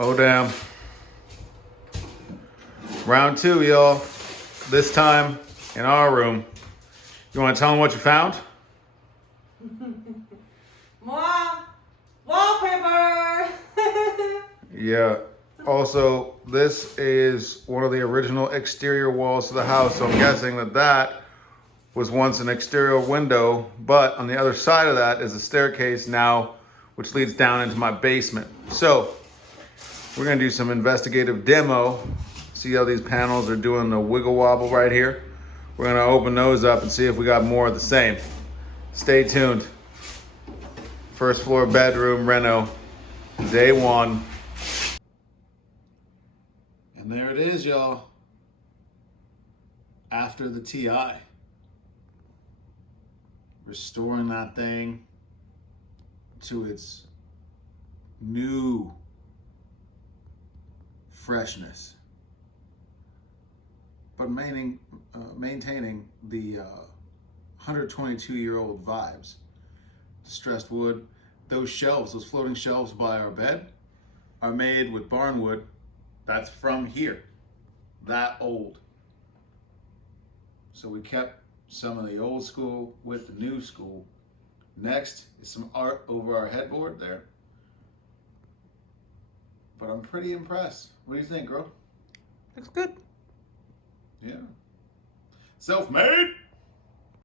Oh, damn. Round two, y'all. This time in our room. You want to tell them what you found? More wallpaper. Yeah. Also, this is one of the original exterior walls to the house, so I'm guessing that that was once an exterior window, but on the other side of that is a staircase now, which leads down into my basement. So, we're gonna do some investigative demo. See how these panels are doing the wiggle wobble right here? We're gonna open those up and see if we got more of the same. Stay tuned. First floor bedroom reno, day one. And there it is, y'all. After the TI. Restoring that thing to its new freshness. But maintaining the 122-year-old vibes. Distressed wood. Those shelves, those floating shelves by our bed, are made with barn wood. That's from here. That old. So we kept some of the old school with the new school. Next is some art over our headboard there. But I'm pretty impressed. What do you think, girl? Looks good. Yeah. Self-made.